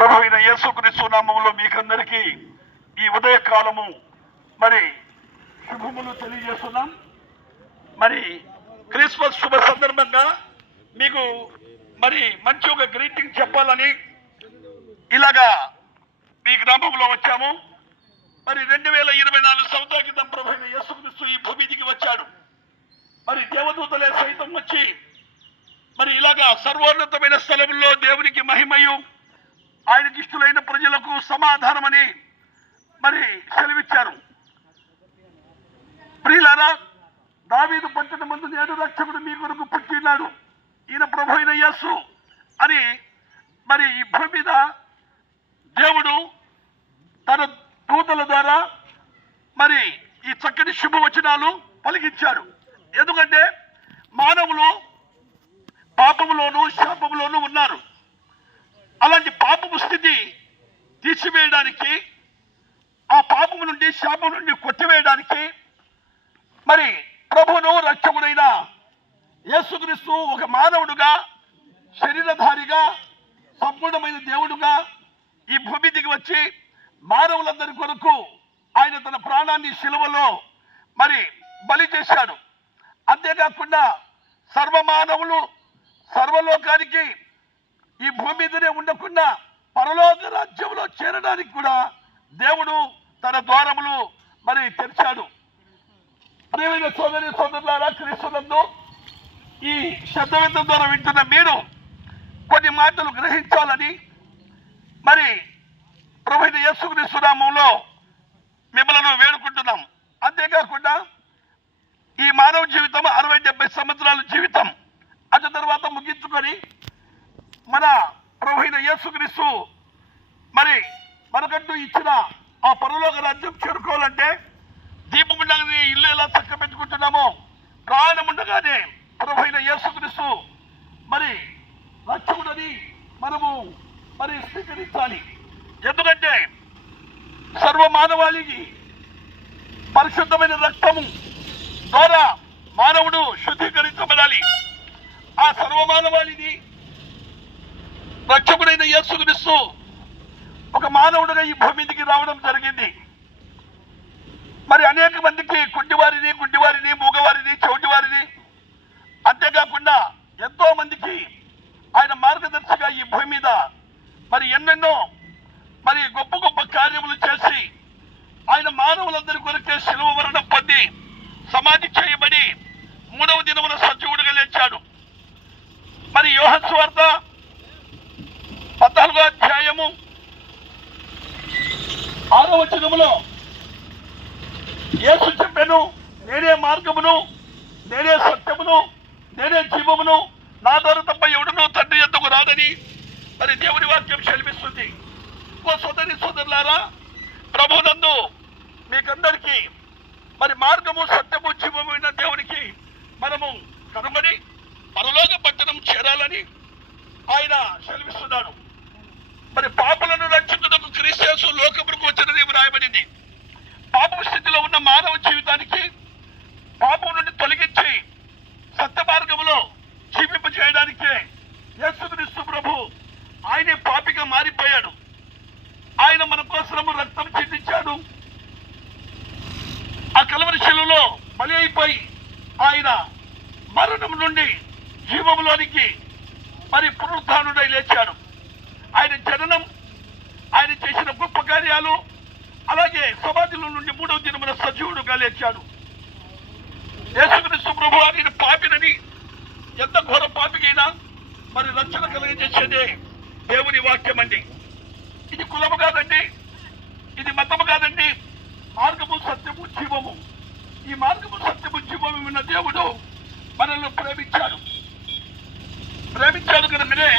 ప్రభువైన యేసుక్రీస్తు నామములో మీకందరికీ ఈ ఉదయకాలము మరి శుభములు తెలియజేస్తున్నాం. మరి క్రిస్మస్ శుభ సందర్భంగా మీకు మరి మంచి ఒక గ్రీటింగ్ చెప్పాలని ఇలాగా మీ గ్రామంలో వచ్చాము. మరి 2024 సంవత్సరాల క్రితం ప్రభువైన యేసుక్రీస్తు ఈ భూమికి వచ్చాడు. మరి దేవదూతలే సైతం వచ్చి మరి ఇలాగా సర్వోన్నతమైన స్థలంలో దేవునికి మహిమయు ఆయనకి ఇష్టలైన ప్రజలకు సమాధానమని మరి సెలవిచ్చారు. ప్రియులారా, దావీదు పట్టణ ముందు నేడు రక్షకుడు మీ కొరకు పుట్టినాడు, ఈయన ప్రభువైన యేసు అని మరి ఈ భూమి మీద దేవుడు తన దూతల ద్వారా మరి ఈ చక్కటి శుభవచనాలు పలికించాడు. ఎందుకంటే మానవులు పాపములోను శాపములోను ఉన్నారు. అలాంటి పాపము స్థితి తీసివేయడానికి, ఆ పాపము నుండి శాపం నుండి కొట్టివేయడానికి మరి ప్రభువును రక్షకుడైన యేసుక్రీస్తు ఒక మానవుడుగా, శరీరధారిగా, సంపూర్ణమైన దేవుడుగా ఈ భూమి దిగి వచ్చి మానవులందరి కొరకు ఆయన తన ప్రాణాన్ని శిలువలో మరి బలి చేశాడు. అంతేకాకుండా సర్వమానవులు సర్వలోకానికి ఈ భూమి మీదనే ఉండకుండా పరలోక రాజ్యంలో చేరడానికి కూడా దేవుడు తన ద్వారములు మరి తెరిచాడు. ప్రియమైన సోదరి సోదరులారా, క్రీస్తునందు ఈ శబ్దవేత్తం ద్వారా వింటున్న మీరు కొన్ని మాటలు గ్రహించాలని మరి ప్రభువైన యేసుక్రీస్తు నామములో మిమ్మల్ని వేడుకుంటున్నాం. అంతేకాకుండా ఈ మానవ జీవితం 60-70 సంవత్సరాల జీవితం అటు తర్వాత ముగించుకొని మన ప్రభువైన యేసుక్రీస్తు మరి మనకంటూ ఇచ్చిన ఆ పరలోక రాజ్యం చేరుకోవాలంటే దీపముండగానే ఇల్లు ఎలా చక్క పెట్టుకుంటున్నామో ప్రాణముండగానే ప్రభువైన యేసుక్రీస్తు మరి రక్షకుడని మనము మరి స్వీకరించాలి. ఎందుకంటే సర్వ మానవాళికి పరిశుద్ధమైన రక్తము ద్వారా మానవుడు శుద్ధీకరించబడాలి. ఆ సర్వమానవాళిని రక్షకుడైన యేసుక్రీస్తు ఒక మానవుడుగా ఈ భూమికి రావడం జరిగింది. మరి అనేక మందికి గుడ్డివారిని మూగవారిని చెవిటివారిని, అంతేకాకుండా ఎంతో మందికి ఆయన మార్గదర్శిగా ఈ భూమి మీద మరి ఎన్నెన్నో మరి గొప్ప గొప్ప కార్యములు చేసి ఆయన మానవులందరి కొరకే శిలువ మరణం పొంది సమాధి చేయబడి 3వ దినమున సజీవుడిగా లేచాడు. మరి యోహాను సువార్త 14వ అధ్యాయము 6వ వచనములో యేసు చెప్పెను, నేనే మార్గమును, నేనే సత్యమును, నేనే జీవమును, నా ద్వారా తప్ప ఎవడును తండ్రి యొద్దకు రాదని మరి దేవుని వాక్యం సెలవిస్తుంది. ఓ సోదరి సోదరులారా, ప్రభువునందు మీకందరికీ మరి మార్గము, సత్యము, జీవమైన దేవునికి మనము కనుమని పరలోక పట్టణం చేరాలని ఆయన సెలవిస్తున్నాడు. మరి పాపులను రక్షించుటకు క్రీస్తు యేసు లోకమునకు వచ్చినది వ్రాయబడింది. పాప స్థితిలో ఉన్న మానవ జీవితానికి పాపం నుండి తొలగించి సత్య మార్గములో జీవింపజేయడానికే యేసుక్రీస్తు ప్రభు ఆయనే పాపిగా మారిపోయాడు. ఆయన మన కోసము రక్తం చిందించాడు. ఆ కలవరి శిలువలో బలి అయిపోయి ఆయన మరణం నుండి జీవములోనికి మరి పునరుత్థానుడై లేచాడు. ఆయన జననం, ఆయన చేసిన గొప్ప కార్యాలు, అలాగే సమాధిలో నుండి 3వ దినమున సజీవుడుగా లేచాడు. యేసుక్రీస్తు ప్రభు ఆయన పాపినని, ఎంత ఘోర పాపికైనా మరి రక్షణ కలిగజేసేదే దేవుని వాక్యం అండి. ఇది కులము కాదండి, ఇది మతము కాదండి, మార్గము, సత్యము, జీవము. ఈ మార్గము, సత్యము, జీవము ఉన్న దేవుడు మనల్ని ప్రేమించాడు కనుకనే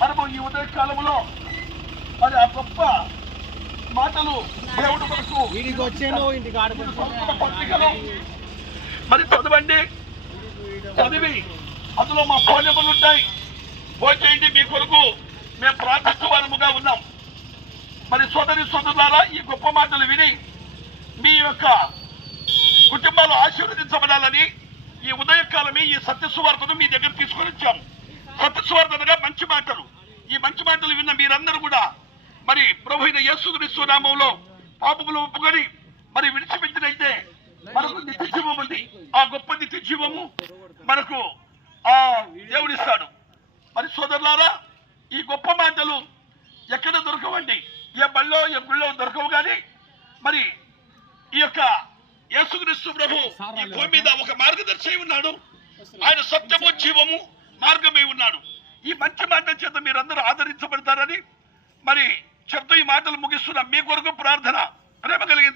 మనము ఈ ఉదయ కాలంలో మరి ఆ గొప్ప మాటలు దేవుడు మనకు పత్రికలు మరి చదివి అందులో మా ఫోన్ నెంబర్లు ఉంటాయి, ఫోన్ చేయండి. మీ కొరకు మేము ప్రార్థించువారముగా ఉన్నాం. మరి సోదరి సోదరులారా, ఈ గొప్ప మాటలు విని మీ యొక్క కుటుంబాలు ఆశీర్వదించబడాలని ఈ ఉదయకాలమే ఈ సత్య సువార్తను మీ దగ్గర తీసుకొని వచ్చాము. సత్య సువార్త అనగా మంచి మాటలు. ఈ మంచి మాటలు విన్న మీరందరూ కూడా మరి ప్రభు అయిన యేసుక్రీస్తు నామములో పాపములు ఒప్పుకొని మరి విడిచిపెట్టినైతే మనకు నిత్య జీవం ఉంది. ఆ గొప్ప నిత్య జీవము మనకు ఆ దేవుడిస్తాడు. మరి సోదరులారా, ఈ గొప్ప మాటలు ఎక్కడ దొరకవండి, ఏ బళ్ళో ఏ గుళ్ళో దొరకవు. కానీ మరి ఈ యొక్క యేసుక్రీస్తు ప్రభు ఈ భూమి మీద ఒక మార్గదర్శి ఉన్నాడు. ఆయన సత్యము జీవము మార్గమే ఉన్నాడు. ఈ మంచి మాటల చేత మీరందరూ ఆదరించబడతారని మరి చెప్తూ ఈ మాటలు ముగిస్తున్న మీ కొరకు ప్రార్థన. ప్రేమ కలిగిన